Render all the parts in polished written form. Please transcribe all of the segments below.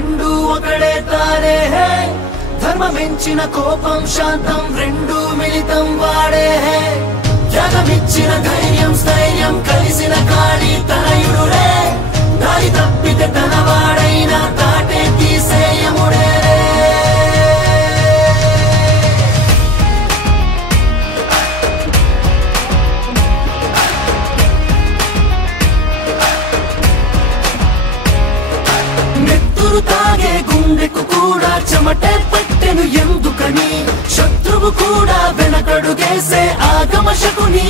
రెండు ఒకడే తారే హే ధర్మమించిన కోపం శాంతం రెండు మిళితం వాడే హే త్యాగమిచ్చిన ధైర్యం స్థైర్యం కలిసిన కాళీ తనయుడురే దారి తప్పితే తనవాడైన తాటే తీసేయముడే నెత్తురు తాగే గుండెకు కూడా చెమటే పట్టెను ఎందుకని శత్రువు కూడా వెనకడుగేసే ఆగమ శకుని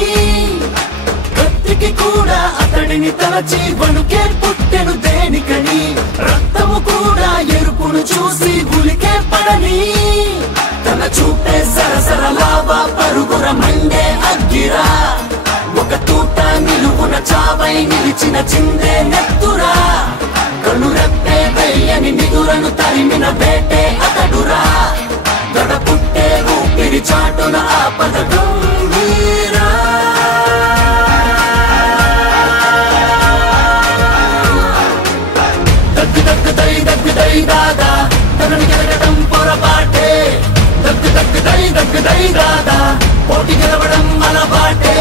కత్తికి కూడా అతడిని తలచి వణుకే పుట్టెను దేనికని రక్తము కూడా ఎరుపును చూసి ఉలికే పడని తన చూపే సరసర లావా పరుగుర మండే అగ్గిరా ఒక తూట నిలువున చావై నిలిచిన చిందే నెత్తురా కనురెప్పే వెయ్యని నిదురను తరిమిన వేటే అతడురా గడ పుట్టే ఊపిరి చాటున ఆపద గంభీరా దగ్గుదై దాదా తనని గెలగడం పొరపాటే దగ్గుదై దాదా పోటీ గెలవడం అలవాటే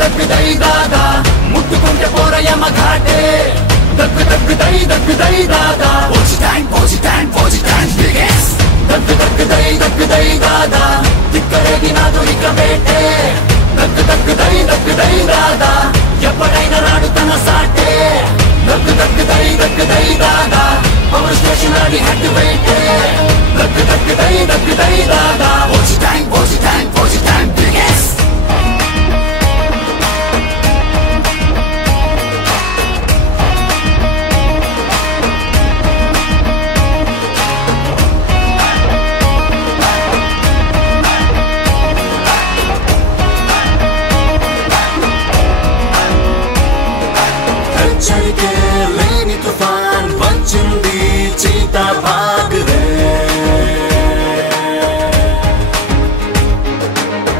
దగ్గుదై దాదా ముట్టుకుంటే పోరయమ ఘాటే దగ్గుదై దాదా బిగెస్ దగ్గుదై దాదా దిక్కరేగి నాదు ఇక వేటే దగ్గుదై దాదా ఎప్పుడైనా రాడు తన సాటే దగ్గుదై దాదా పవర్ స్టేషన్ అని హెడ్ వేటే దగ్గుదై దాదా బిగెస్ హెచ్చరికే లేని తుఫాన్ వచ్చింది చీతా భాగరే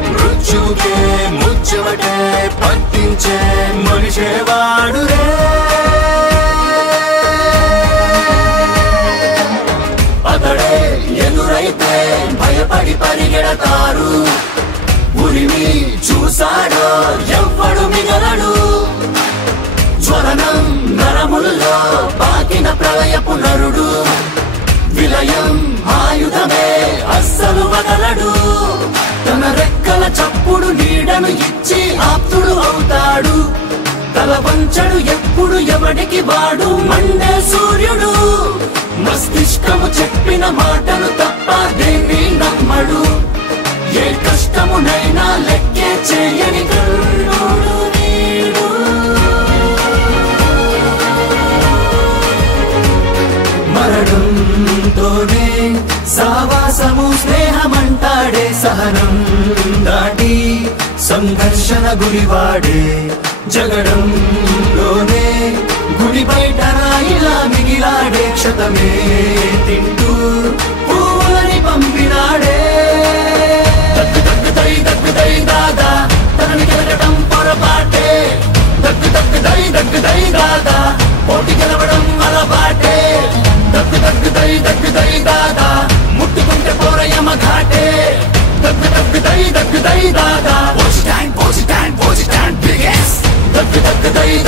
మృత్యుకే ముచ్చవటే పట్టించే మనిషేవాడురే అతడే ఎదురైతే భయపడి పరిగెడతారు ఉరిమి చూసాడో ఎవ్వడు మిగలడు జ్వలనం నరముల్లో పాకిన ప్రళయపు నరుడు విలయం ఆయుధమే అస్సలు వదలడు తన రెక్కల చప్పుడు నీడను ఇచ్చి ఆప్తుడు అవుతాడు తల వంచడు ఎప్పుడు ఎవడికి వాడు మండే సూర్యుడు మస్తిష్కము చెప్పిన మాటను తప్ప దేన్ని నమ్మడు ఏ కష్టమునైనా లెక్కే చేయని కరుణుడు నీడు మరణంతోనే సావాసము స్నేహమంటాడే సహనం దాటి సంఘర్షణ గురివాడే జగడంలోనే గుడి బయట రాయిలా మిగిలాడే క్షతమే తింటూ పూలని పంపినాడే దగ్గుదై దాదా తనని గెలగడం పొరపాటే దగ్గుదై దాదా పోటీ గెలవడం అలవాటే దగ్గుదై దాదా ముట్టుకుంటే పోరయమ ఘాటే దగ్గుదై దాదా బిగెస్ దగ్గుదై